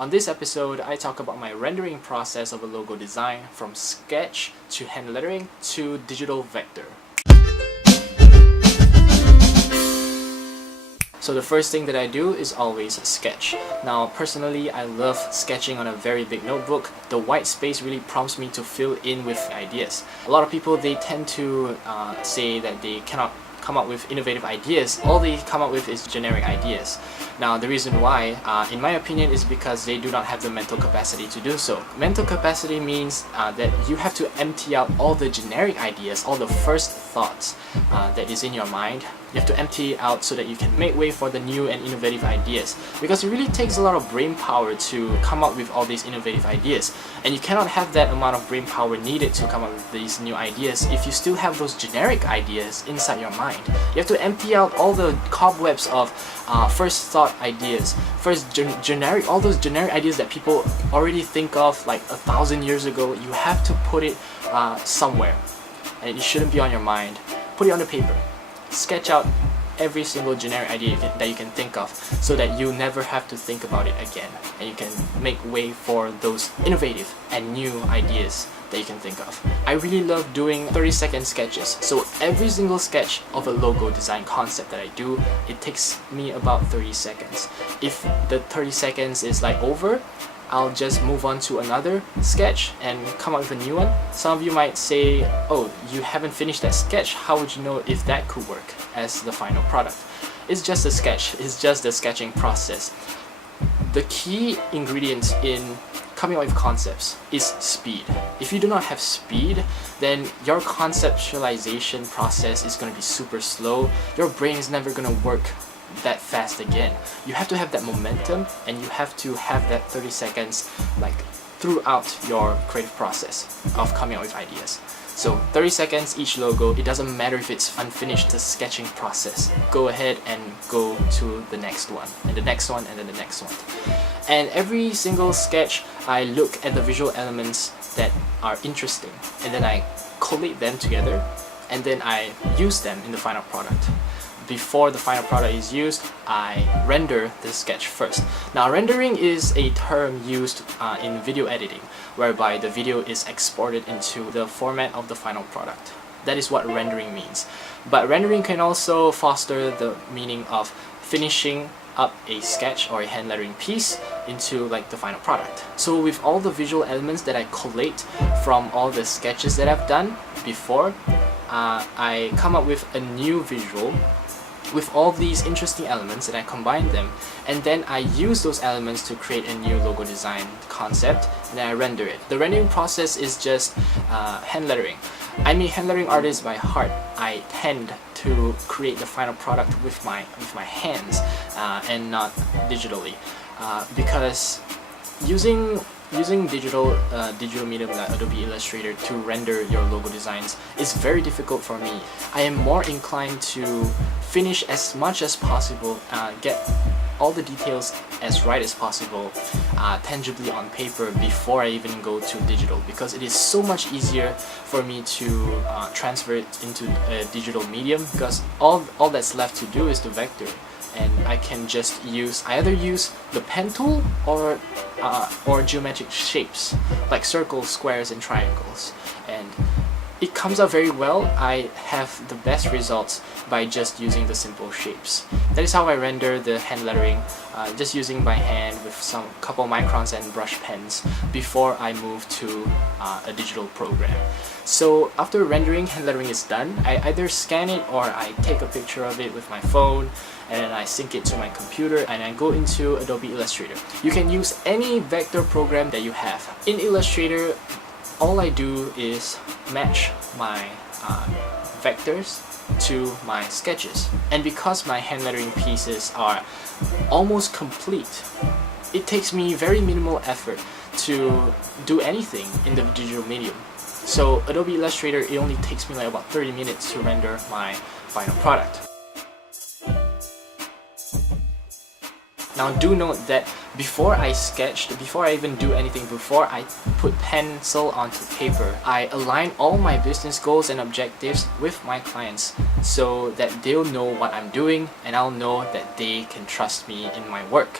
On this episode, I talk about my rendering process of a logo design from sketch to hand lettering to digital vector. So the first thing that I do is always sketch. Now personally, I love sketching on a very big notebook. The white space really prompts me to fill in with ideas. A lot of people, they tend to say that they cannot come up with innovative ideas. All they come up with is generic ideas. Now the reason why, in my opinion, is because they do not have the mental capacity to do so. Mental capacity means that you have to empty out all the generic ideas, all the first thoughts that is in your mind. You have to empty it out so that you can make way for the new and innovative ideas, because it really takes a lot of brain power to come up with all these innovative ideas, and you cannot have that amount of brain power needed to come up with these new ideas if you still have those generic ideas inside your mind. You have to empty out all the cobwebs of first thought ideas, all those generic ideas that people already think of like 1,000 years ago. You have to put it somewhere, and it shouldn't be on your mind. Put it on the paper. Sketch out every single generic idea that you can think of, so that you never have to think about it again, and you can make way for those innovative and new ideas that you can think of. I really love doing 30-second sketches. So every single sketch of a logo design concept that I do, it takes me about 30 seconds. If the 30 seconds is like over, I'll just move on to another sketch and come up with a new one. Some of you might say, oh, you haven't finished that sketch, how would you know if that could work as the final product? It's just a sketch, it's just the sketching process. The key ingredient in coming up with concepts is speed. If you do not have speed, then your conceptualization process is going to be super slow. Your brain is never going to work that fast again. You have to have that momentum, and you have to have that 30 seconds like throughout your creative process of coming up with ideas. So 30 seconds each logo. It doesn't matter if it's unfinished, the sketching process. Go ahead and go to the next one, and the next one, and then the next one. And every single sketch, I look at the visual elements that are interesting, and then I collate them together, and then I use them in the final product. Before the final product is used, I render the sketch first. Now rendering is a term used in video editing, whereby the video is exported into the format of the final product. That is what rendering means. But rendering can also foster the meaning of finishing up a sketch or a hand lettering piece into like the final product. So with all the visual elements that I collate from all the sketches that I've done before, I come up with a new visual with all these interesting elements, and I combine them, and then I use those elements to create a new logo design concept, and then I render it. The rendering process is just hand lettering. I'm a hand lettering artist by heart. I tend to create the final product with my hands and not digitally, because using digital medium like Adobe Illustrator to render your logo designs is very difficult for me. I am more inclined to finish as much as possible, get all the details as right as possible tangibly on paper before I even go to digital, because it is so much easier for me to transfer it into a digital medium, because all that's left to do is to vector, and I can just either use the pen tool or geometric shapes like circles, squares, and triangles, and it comes out very well. I have the best results by just using the simple shapes. That is how I render the hand lettering, just using my hand with some couple microns and brush pens before I move to a digital program. So after rendering, hand lettering is done. I either scan it or I take a picture of it with my phone, and then I sync it to my computer, and I go into Adobe Illustrator. You can use any vector program that you have. In Illustrator, all I do is match my vectors to my sketches. And because my hand lettering pieces are almost complete, it takes me very minimal effort to do anything in the digital medium. So Adobe Illustrator, it only takes me like about 30 minutes to render my final product. Now do note that before I sketched, before I even do anything, before I put pencil onto paper, I align all my business goals and objectives with my clients so that they'll know what I'm doing, and I'll know that they can trust me in my work.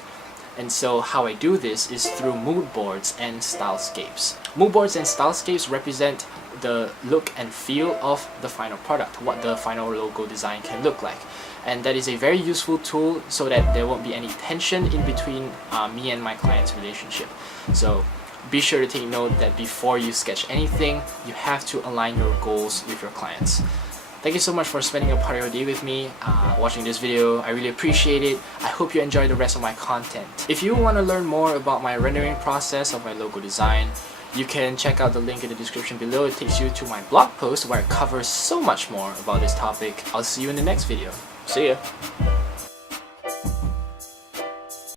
And so how I do this is through mood boards and stylescapes. Mood boards and stylescapes represent the look and feel of the final product, what the final logo design can look like. And that is a very useful tool so that there won't be any tension in between me and my client's relationship. So be sure to take note that before you sketch anything, you have to align your goals with your clients. Thank you so much for spending a part of your day with me, watching this video. I really appreciate it. I hope you enjoy the rest of my content. If you want to learn more about my rendering process of my logo design, you can check out the link in the description below. It takes you to my blog post where I cover so much more about this topic. I'll see you in the next video. See ya!